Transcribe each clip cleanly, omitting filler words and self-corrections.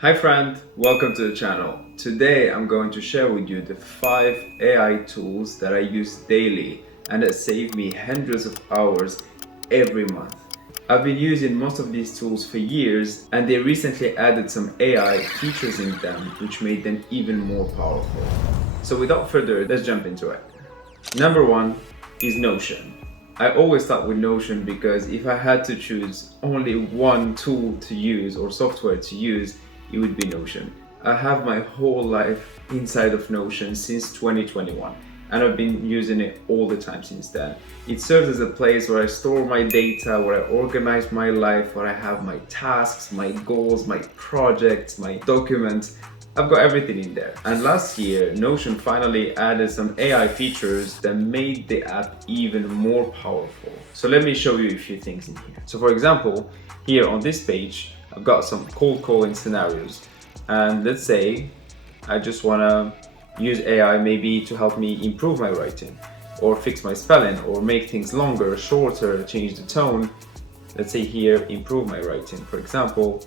Hi friend, welcome to the channel. Today I'm going to share with you the 5 AI tools that I use daily and that save me hundreds of hours every month. I've been using most of these tools for years and they recently added some AI features in them which made them even more powerful. So without further ado, let's jump into it. Number 1 is Notion. I always start with Notion because if I had to choose only one tool to use or software to use, it would be Notion. I have my whole life inside of Notion since 2021 and I've been using it all the time since then. It serves as a place where I store my data, where I organize my life, where I have my tasks, my goals, my projects, my documents. I've got everything in there. And last year, Notion finally added some AI features that made the app even more powerful. So let me show you a few things in here. So for example, here on this page, I've got some cold calling scenarios. And let's say I just want to use AI maybe to help me improve my writing or fix my spelling or make things longer, shorter, change the tone. Let's say here, improve my writing, for example.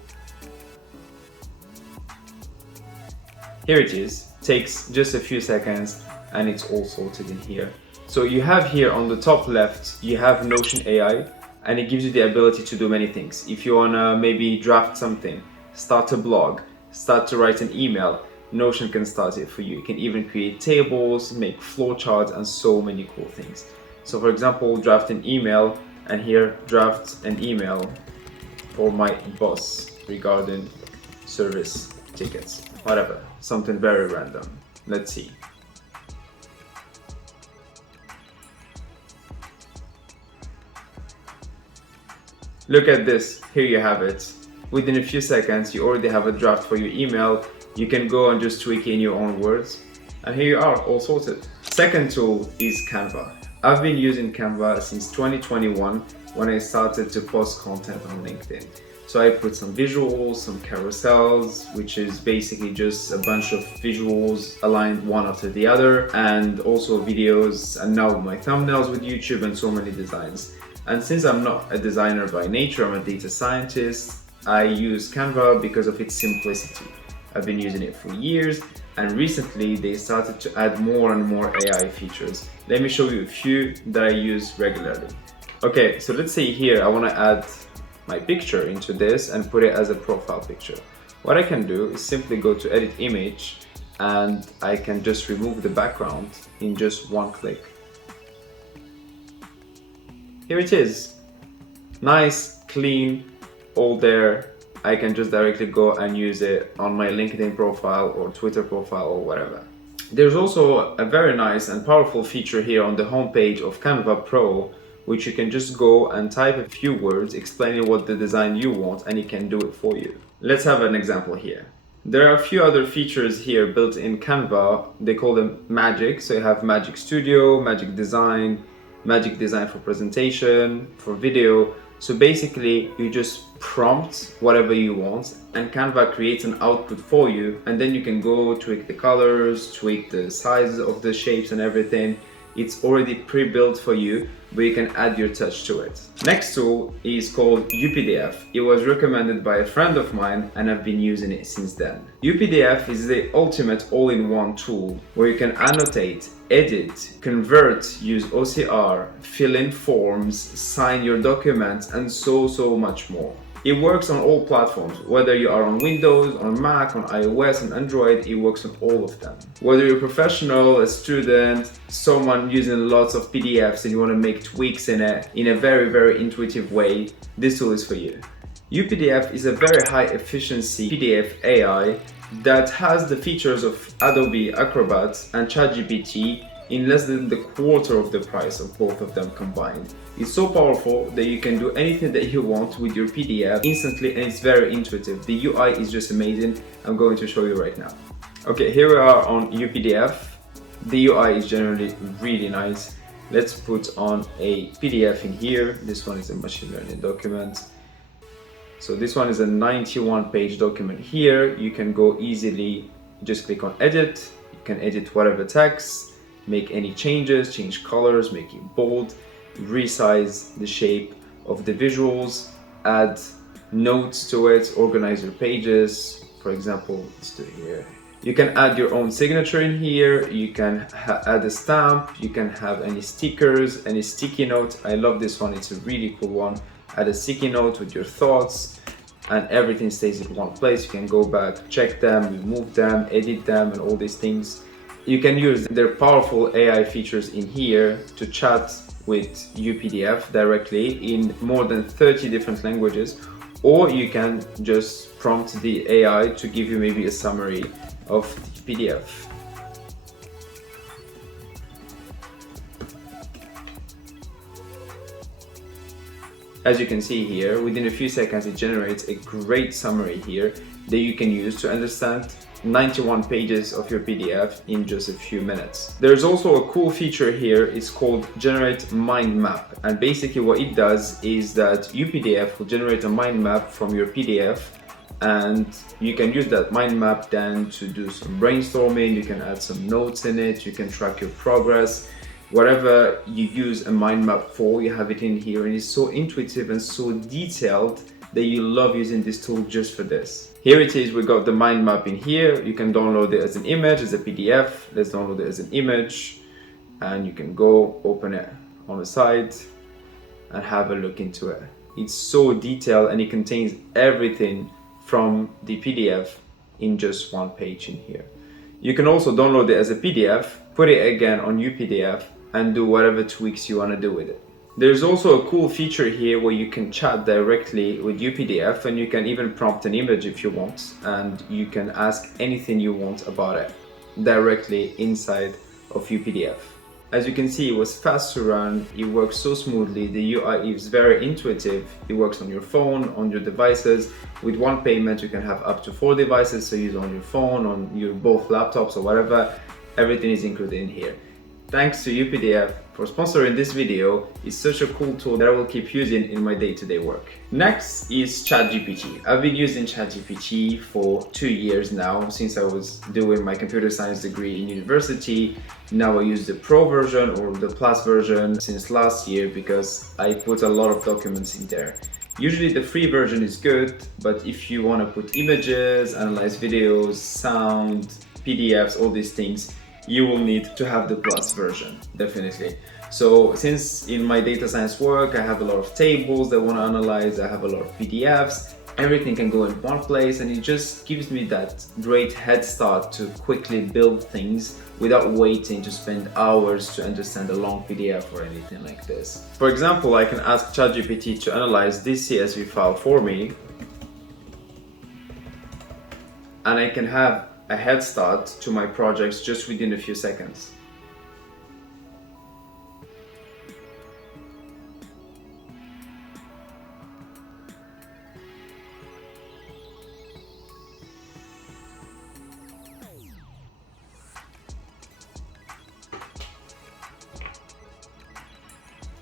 Here it is, takes just a few seconds and it's all sorted in here. So you have here on the top left, you have Notion AI and it gives you the ability to do many things. If you wanna maybe draft something, start a blog, start to write an email, Notion can start it for you. You can even create tables, make flowcharts and so many cool things. So for example, draft an email and here draft an email for my boss regarding service tickets, whatever, something very random. Let's see. Look at this, here you have it. Within a few seconds, you already have a draft for your email. You can go and just tweak in your own words. And here you are, all sorted. Second tool is Canva. I've been using Canva since 2021 when I started to post content on LinkedIn. So I put some visuals, some carousels, which is basically just a bunch of visuals aligned one after the other, and also videos, and now my thumbnails with YouTube and so many designs. And since I'm not a designer by nature, I'm a data scientist, I use Canva because of its simplicity. I've been using it for years and recently they started to add more and more AI features. Let me show you a few that I use regularly. Okay, so let's say here I want to add my picture into this and put it as a profile picture. What I can do is simply go to edit image and I can just remove the background in just one click. Here it is, nice, clean, all there. I can just directly go and use it on my LinkedIn profile or Twitter profile or whatever. There's also a very nice and powerful feature here on the homepage of Canva Pro, which you can just go and type a few words explaining what the design you want and it can do it for you. Let's have an example here. There are a few other features here built in Canva. They call them Magic. So you have Magic Studio, Magic Design for presentation, for video. So basically you just prompt whatever you want and Canva creates an output for you, and then you can go tweak the colors, tweak the sizes of the shapes and everything. It's already pre-built for you, but you can add your touch to it. Next tool is called UPDF. It was recommended by a friend of mine and I've been using it since then. UPDF is the ultimate all-in-one tool where you can annotate, edit, convert, use OCR, fill in forms, sign your documents, and so much more. It works on all platforms, whether you are on Windows, on Mac, on iOS, and Android, it works on all of them. Whether you're a professional, a student, someone using lots of PDFs and you want to make tweaks in it in a very intuitive way, this tool is for you. UPDF is a very high efficiency PDF AI that has the features of Adobe Acrobat and ChatGPT in less than the quarter of the price of both of them combined. It's so powerful that you can do anything that you want with your PDF instantly and it's very intuitive. The UI is just amazing. I'm going to show you right now. Okay, here we are on UPDF. The UI is generally really nice. Let's put on a PDF in here. This one is a machine learning document. So this one is a 91-page document here. You can go easily, just click on edit. You can edit whatever text, make any changes, change colors, make it bold, resize the shape of the visuals, add notes to it, organize your pages, For example, let's do it here. You can add your own signature in here. You can add a stamp. You can have any stickers, any sticky note. I love this one. It's a really cool one. Add a sticky note with your thoughts, and everything stays in one place. You can go back, check them, remove them, edit them, and all these things. You can use their powerful AI features in here to chat with UPDF directly in more than 30 different languages, or you can just prompt the AI to give you maybe a summary of the PDF. As you can see here, within a few seconds it generates a great summary here that you can use to understand 91 pages of your PDF in just a few minutes. There's also a cool feature here, it's called Generate Mind Map, and basically what it does is that UPDF will generate a mind map from your PDF, and you can use that mind map then to do some brainstorming. You can add some notes in it, you can track your progress. Whatever you use a mind map for, you have it in here, and it's so intuitive and so detailed that you love using this tool just for this. Here it is, we got the mind map in here. You can download it as an image, as a PDF. Let's download it as an image, and you can go open it on the side and have a look into it. It's so detailed and it contains everything from the PDF in just one page in here. You can also download it as a PDF, put it again on UPDF, and do whatever tweaks you want to do with it. There's also a cool feature here where you can chat directly with UPDF, and you can even prompt an image if you want, and you can ask anything you want about it directly inside of UPDF. As you can see, it was fast to run, it works so smoothly, the UI is very intuitive, it works on your phone, on your devices. With one payment you can have up to 4 devices, so use on your phone, on your both laptops or whatever, everything is included in here. Thanks to UPDF for sponsoring this video. It's such a cool tool that I will keep using in my day-to-day work. Next is ChatGPT. I've been using ChatGPT for 2 years now, since I was doing my computer science degree in university. Now I use the Pro version or the Plus version since last year because I put a lot of documents in there. Usually the free version is good, but if you want to put images, analyze videos, sound, PDFs, all these things, you will need to have the Plus version, definitely. So since in my data science work, I have a lot of tables that I want to analyze, I have a lot of PDFs, everything can go in one place, and it just gives me that great head start to quickly build things without waiting to spend hours to understand a long PDF or anything like this. For example, I can ask ChatGPT to analyze this CSV file for me, and I can have a head start to my projects just within a few seconds.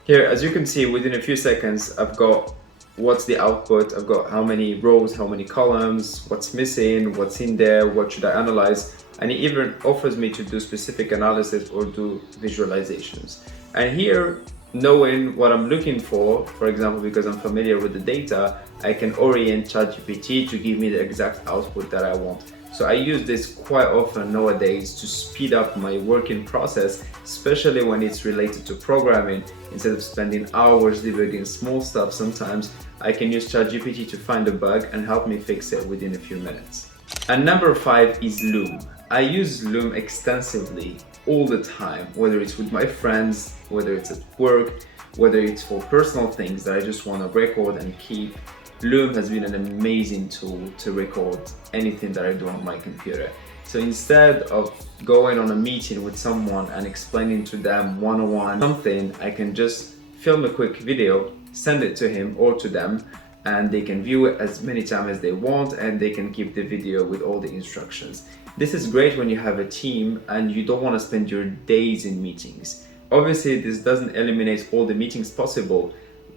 Here, as you can see, within a few seconds, I've got what's the output, I've got how many rows, how many columns, what's missing, what's in there, what should I analyze, and it even offers me to do specific analysis or do visualizations. And here, knowing what I'm looking for example, because I'm familiar with the data, I can orient ChatGPT to give me the exact output that I want. So I use this quite often nowadays to speed up my working process, especially when it's related to programming. Instead of spending hours debugging small stuff, sometimes I can use ChatGPT to find a bug and help me fix it within a few minutes. And number 5 is Loom. I use Loom extensively all the time, whether it's with my friends, whether it's at work, whether it's for personal things that I just want to record and keep. Loom has been an amazing tool to record anything that I do on my computer. So instead of going on a meeting with someone and explaining to them one-on-one something, I can just film a quick video, send it to him or to them, and they can view it as many times as they want, and they can keep the video with all the instructions. This is great when you have a team and you don't want to spend your days in meetings. Obviously, this doesn't eliminate all the meetings possible,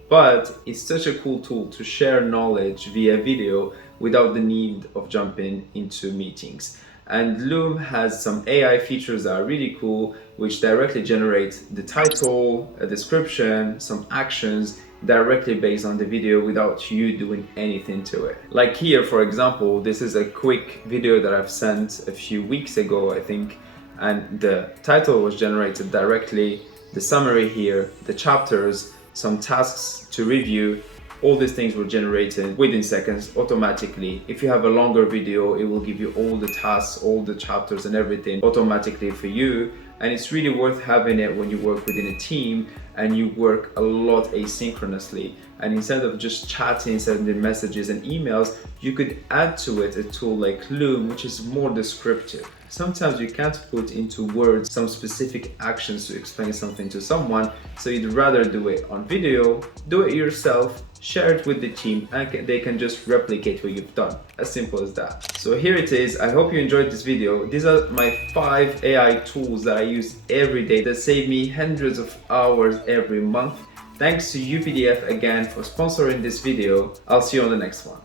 but it's such a cool tool to share knowledge via video without the need of jumping into meetings. And Loom has some AI features that are really cool, which directly generate the title, a description, some actions, directly based on the video without you doing anything to it. Like here, for example, this is a quick video that I've sent a few weeks ago, I think, and the title was generated directly, the summary here, the chapters, some tasks to review. All these things were generated within seconds automatically. If you have a longer video, it will give you all the tasks, all the chapters and everything automatically for you. And it's really worth having it when you work within a team and you work a lot asynchronously. And instead of just chatting, sending messages and emails, you could add to it a tool like Loom, which is more descriptive. Sometimes you can't put into words some specific actions to explain something to someone, so you'd rather do it on video, do it yourself, share it with the team, and they can just replicate what you've done. As simple as that. So here it is. I hope you enjoyed this video. These are my 5 AI tools that I use every day that save me hundreds of hours every month. Thanks to UPDF again for sponsoring this video. I'll see you on the next one.